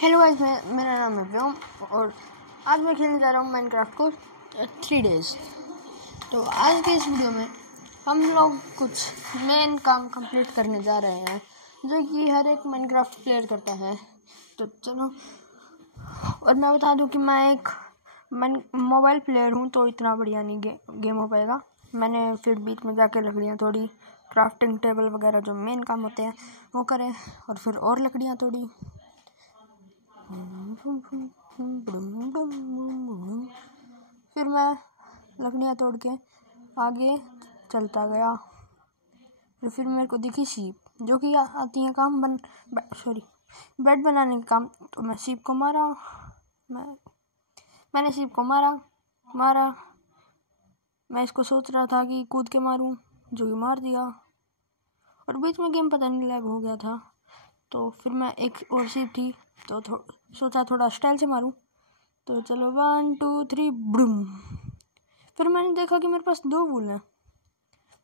Hello guys, मेरा नाम है व्योम और आज मैं खेलने जा रहा हूँ माइनक्राफ्ट को 3 डेज़। तो आज के इस वीडियो में हम लोग कुछ मेन काम कंप्लीट करने जा रहे हैं जो कि हर एक माइनक्राफ्ट प्लेयर करता है। तो चलो, और मैं बता दूं कि मैं एक मोबाइल प्लेयर हूँ, तो इतना बढ़िया नहीं गेम हो पाएगा। मैंने फिर बीच में जाके लकड़ियाँ तोड़ी, क्राफ्टिंग टेबल वगैरह जो मेन काम होते हैं वो करें, और फिर और लकड़ियाँ तोड़ी। फिर मैं लकड़ियाँ तोड़ के आगे चलता गया। फिर मेरे को दिखी सीप जो कि आती है काम बेड बनाने का काम। तो मैं सीप को मारा, मैंने सीप को मारा। मैं इसको सोच रहा था कि कूद के मारूं, जो कि मार दिया। और बीच में गेम पता नहीं लैग हो गया था। तो फिर मैं एक और सीप थी तो सोचा थोड़ा स्टाइल से मारूं। तो चलो 1 2 3 बूम। फिर मैंने देखा कि मेरे पास 2 वूल हैं।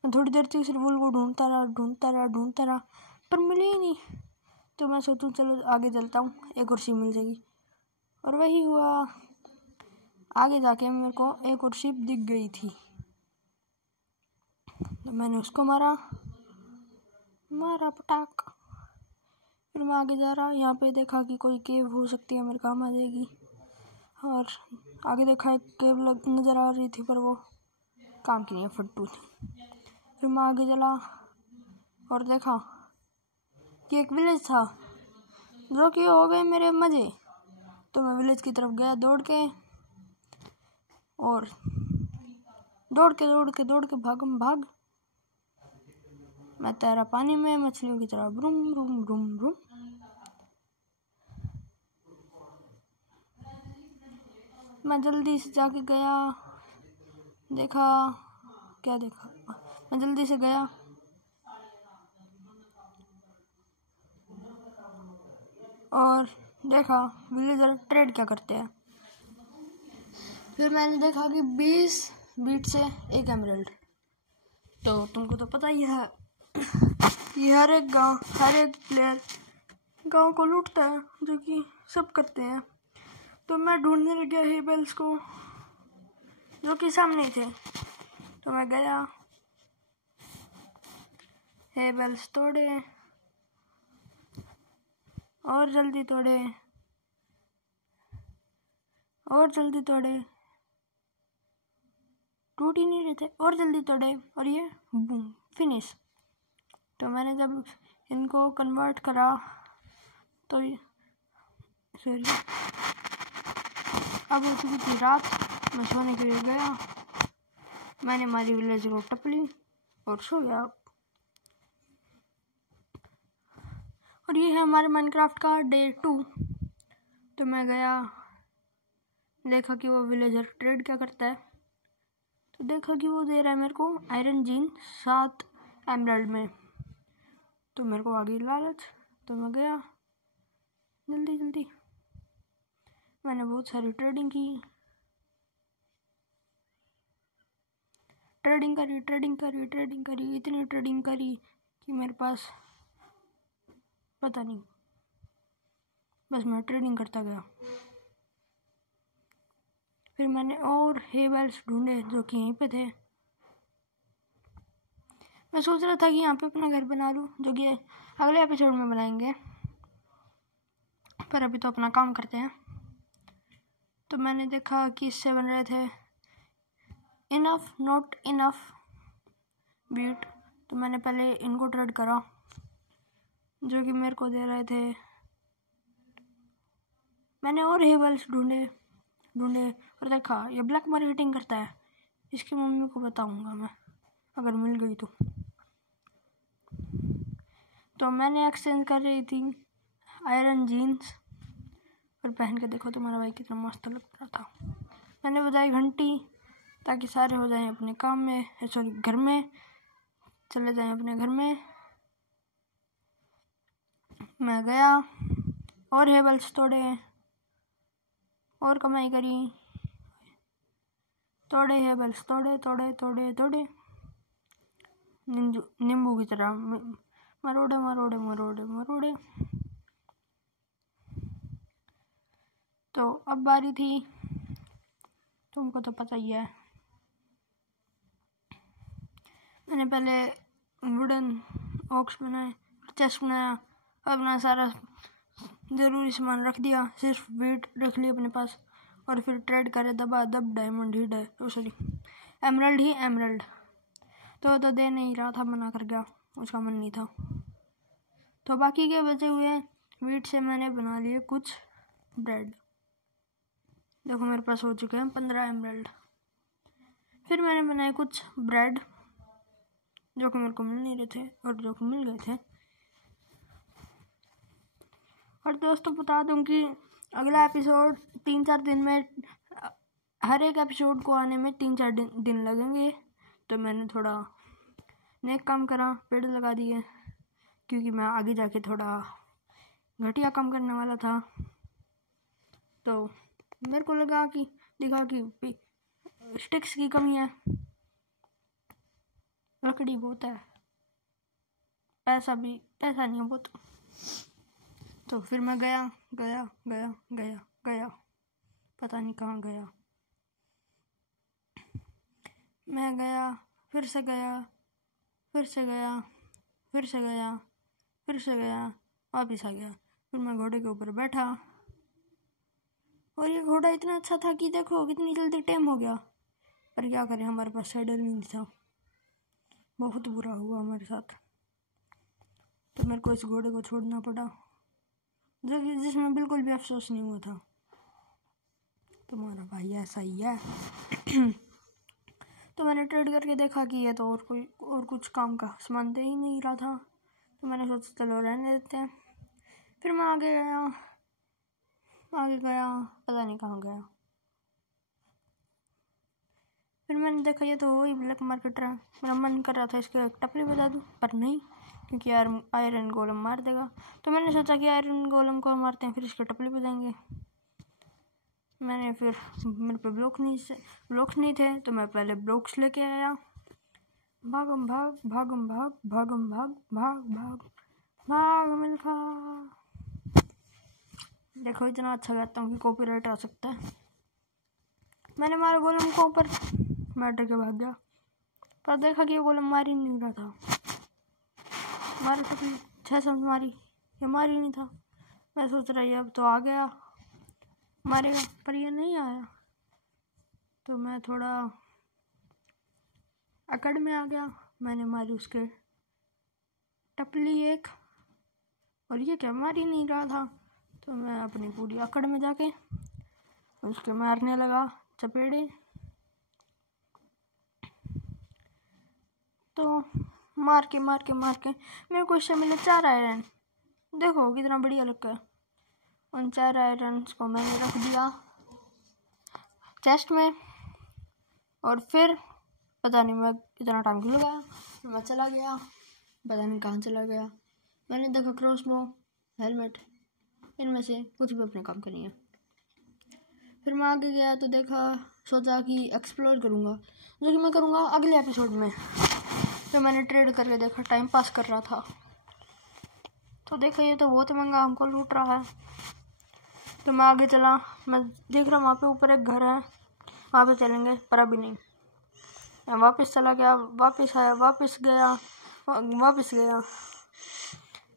मैं थोड़ी देर तक सिर्फ वूल को ढूंढता रहा पर मिले ही नहीं। तो मैं सोचूं चलो आगे चलता हूँ, एक और सीप मिल जाएगी। और वही हुआ, आगे जाके मेरे को एक और सीप दिख गई थी। तो मैंने उसको मारा पटाक। फिर मैं आगे जा रहा, यहाँ पे देखा कि कोई केव हो सकती है, मेरे काम आ जाएगी। और आगे देखा एक केव नज़र आ रही थी, पर वो काम की नहीं, फट्टू थी। फिर मैं आगे चला और देखा कि एक विलेज था जो कि हो गए मेरे मज़े। तो मैं विलेज की तरफ गया दौड़ के भाग। मैं तैरा पानी में मछलियों की तरह, ब्रूम ब्रूम ब्रूम ब्रूम। मैं जल्दी से जाके गया, मैं जल्दी से गया और देखा विलेजर ट्रेड क्या करते हैं। फिर मैंने देखा कि 20 बीट से 1 एमरल्ड। तो तुमको तो पता ही है कि हर एक प्लेयर गांव को लूटता है, जो कि सब करते हैं। तो मैं ढूंढने लग गया हेबल्स को, जो कि सामने ही थे। तो मैं गया, हेबल्स तोड़े और जल्दी तोड़े टूट ही नहीं रहे थे, और जल्दी तोड़े, और ये बूम फिनिश। तो मैंने जब इनको कन्वर्ट करा तो अब हो चुकी थी रात। मैं सोने के लिए गया, मैंने हमारी विलेज को टपली और सो गया। और ये है हमारे माइनक्राफ्ट का डे 2। तो मैं गया, देखा कि वो विलेजर ट्रेड क्या करता है। तो देखा कि वो दे रहा है मेरे को आयरन जीन 7 एमरल्ड में। तो मेरे को आ गई लालच, तो मैं गया जल्दी। मैंने बहुत सारी ट्रेडिंग करी, इतनी ट्रेडिंग करी कि मेरे पास पता नहीं, बस मैं ट्रेडिंग करता गया। फिर मैंने और हेबल्स ढूंढे जो कि यहीं पे थे। मैं सोच रहा था कि यहाँ पे अपना घर बना लूँ, जो कि अगले एपिसोड में बनाएंगे, पर अभी तो अपना काम करते हैं। तो मैंने देखा कि इससे बन रहे थे इनफ नॉट इनफ बीट। तो मैंने पहले इनको ट्रेड करा, जो कि मेरे को दे रहे थे। मैंने और हेबल्स ढूंढे और देखा ये ब्लैक मार्केटिंग करता है। इसकी मम्मी को बताऊंगा मैं, अगर मिल गई तो मैंने एक्सचेंज कर रही थी आयरन जीन्स, और पहन के देखो तुम्हारा भाई कितना मस्त लग रहा था। मैंने बजाई घंटी ताकि सारे हो जाएं अपने काम में, घर में चले जाएं अपने घर में। मैं गया और हेबल्स तोड़े और कमाई करी, हेबल्स तोड़े नींबू की तरह मरोड़े। तो अब बारी थी, तुमको तो पता ही है, मैंने पहले वुडन ऑक्स बनाए, चेस्ट बनाया, अपना सारा ज़रूरी सामान रख दिया, सिर्फ वेट रख लिया अपने पास, और फिर ट्रेड करे दबा दब डायमंड ही सॉरी एमरल्ड ही एमरल्ड। तो दे नहीं रहा था, मना कर गया, उसका मन नहीं था। तो बाकी के बचे हुए वीट से मैंने बना लिए कुछ ब्रेड। देखो मेरे पास हो चुके हैं 15 एमरल्ड। फिर मैंने बनाए कुछ ब्रेड जो कि मेरे को मिल नहीं रहे थे और जो कि मिल गए थे। और दोस्तों बता दूं कि अगला एपिसोड 3-4 दिन में, हर एक एपिसोड को आने में 3-4 दिन लगेंगे। तो मैंने थोड़ा नेक काम करा, पेड़ लगा दिए, क्योंकि मैं आगे जाके थोड़ा घटिया काम करने वाला था। तो मेरे को दिखा कि स्टिक्स की कमी है, लकड़ी बहुत है, पैसा नहीं है बहुत। तो फिर मैं गया पता नहीं कहाँ गया। मैं गया, फिर से गया, वापिस आ गया। फिर मैं घोड़े के ऊपर बैठा, और ये घोड़ा इतना अच्छा था कि देखो कितनी जल्दी टेम हो गया। पर क्या करें, हमारे पास सैडल नहीं था, बहुत बुरा हुआ हमारे साथ। तो मेरे को इस घोड़े को छोड़ना पड़ा, जिसमें बिल्कुल भी अफसोस नहीं हुआ था। तुम्हारा भाई ऐसा ही है। तो मैंने ट्रेड करके देखा कि ये तो और कुछ काम का सामान दे ही नहीं रहा था। तो मैंने सोचा चलो रहने देते हैं। फिर मैं आगे गया, पता नहीं कहाँ गया। फिर मैंने देखा ये तो वही ब्लैक मार्केटर है। मेरा मन कर रहा था इसको एक टपली बजा दूँ, पर नहीं, क्योंकि आयरन गोलम मार देगा। तो मैंने सोचा कि आयरन गोलम को मारते हैं, फिर इसके टपली बजाएंगे। फिर मेरे पे ब्लॉक्स नहीं थे, तो मैं पहले ब्लॉक्स लेके आया। भागम भाग मिल्खा। देखो इतना अच्छा गाता हूँ कि कॉपीराइट आ सकता है। मैंने मारा गोलम को ऊपर, मैं डर के भाग गया, पर देखा कि ये गोलम मार ही नहीं रहा था। मारा टपली 6 समझ मारी, ये मार ही नहीं था। मैं सोच रहा ये अब तो आ गया मारेगा, पर ये नहीं आया। तो मैं थोड़ा अकड़ में आ गया। मैंने मारी उसके टपली एक, और ये क्या मार ही नहीं रहा था। तो मैं अपनी पूरी अकड़ में जाके उसके मारने लगा चपेड़े। तो मार के मेरे को इससे मिले 4 आयरन। देखो कितना बढ़िया लगता है। उन 4 आयरन को मैंने रख दिया चेस्ट में, और फिर पता नहीं मैं कितना टाइम क्यों लगाया, मैं चला गया, पता नहीं कहाँ चला गया। मैंने देखा क्रॉसबो, हेलमेट, इनमें से कुछ भी अपने काम का नहीं है। फिर मैं आगे गया तो सोचा कि एक्सप्लोर करूँगा, जो कि मैं करूँगा अगले एपिसोड में। फिर मैंने ट्रेड करके देखा, टाइम पास कर रहा था, तो देखा ये तो बहुत महंगा हमको लूट रहा है। तो मैं आगे चला, मैं देख रहा वहाँ पे ऊपर एक घर है, वहाँ पे चलेंगे, पर अभी नहीं। मैं वापस चला गया, वापस आया, वापस गया।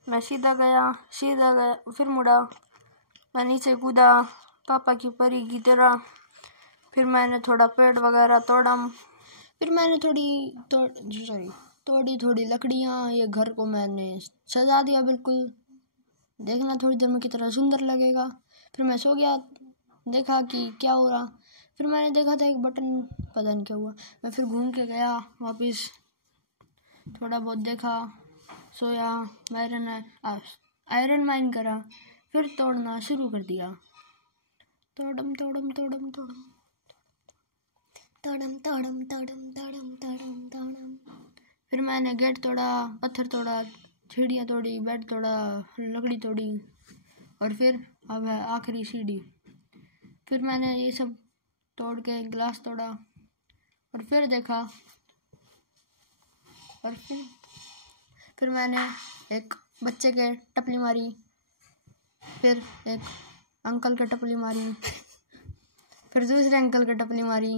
मैं सीधा गया, फिर मुड़ा, मैं नीचे कूदा पापा की परी की तरह। फिर मैंने थोड़ा पेड़ वगैरह तोड़ा, फिर मैंने थोड़ी लकड़ियाँ, ये घर को मैंने सजा दिया बिल्कुल, देखना थोड़ी देर में कितना सुंदर लगेगा। फिर मैं सो गया, देखा कि क्या हो रहा। फिर मैंने देखा था एक बटन, पता नहीं क्या हुआ। मैं फिर घूम के गया वापस, थोड़ा बहुत देखा, सोया, आयरन माइन करा, फिर तोड़ना शुरू कर दिया। तोड़म। फिर मैंने गेट तोड़ा, पत्थर तोड़ा, सीढ़ियाँ तोड़ी, बेड तोड़ा, लकड़ी तोड़ी, और फिर अब है आखिरी सीढ़ी। फिर मैंने ये सब तोड़ के ग्लास तोड़ा, और फिर देखा, और फिर मैंने एक बच्चे के टपली मारी, फिर एक अंकल के टपली मारी, फिर दूसरे अंकल के टपली मारी,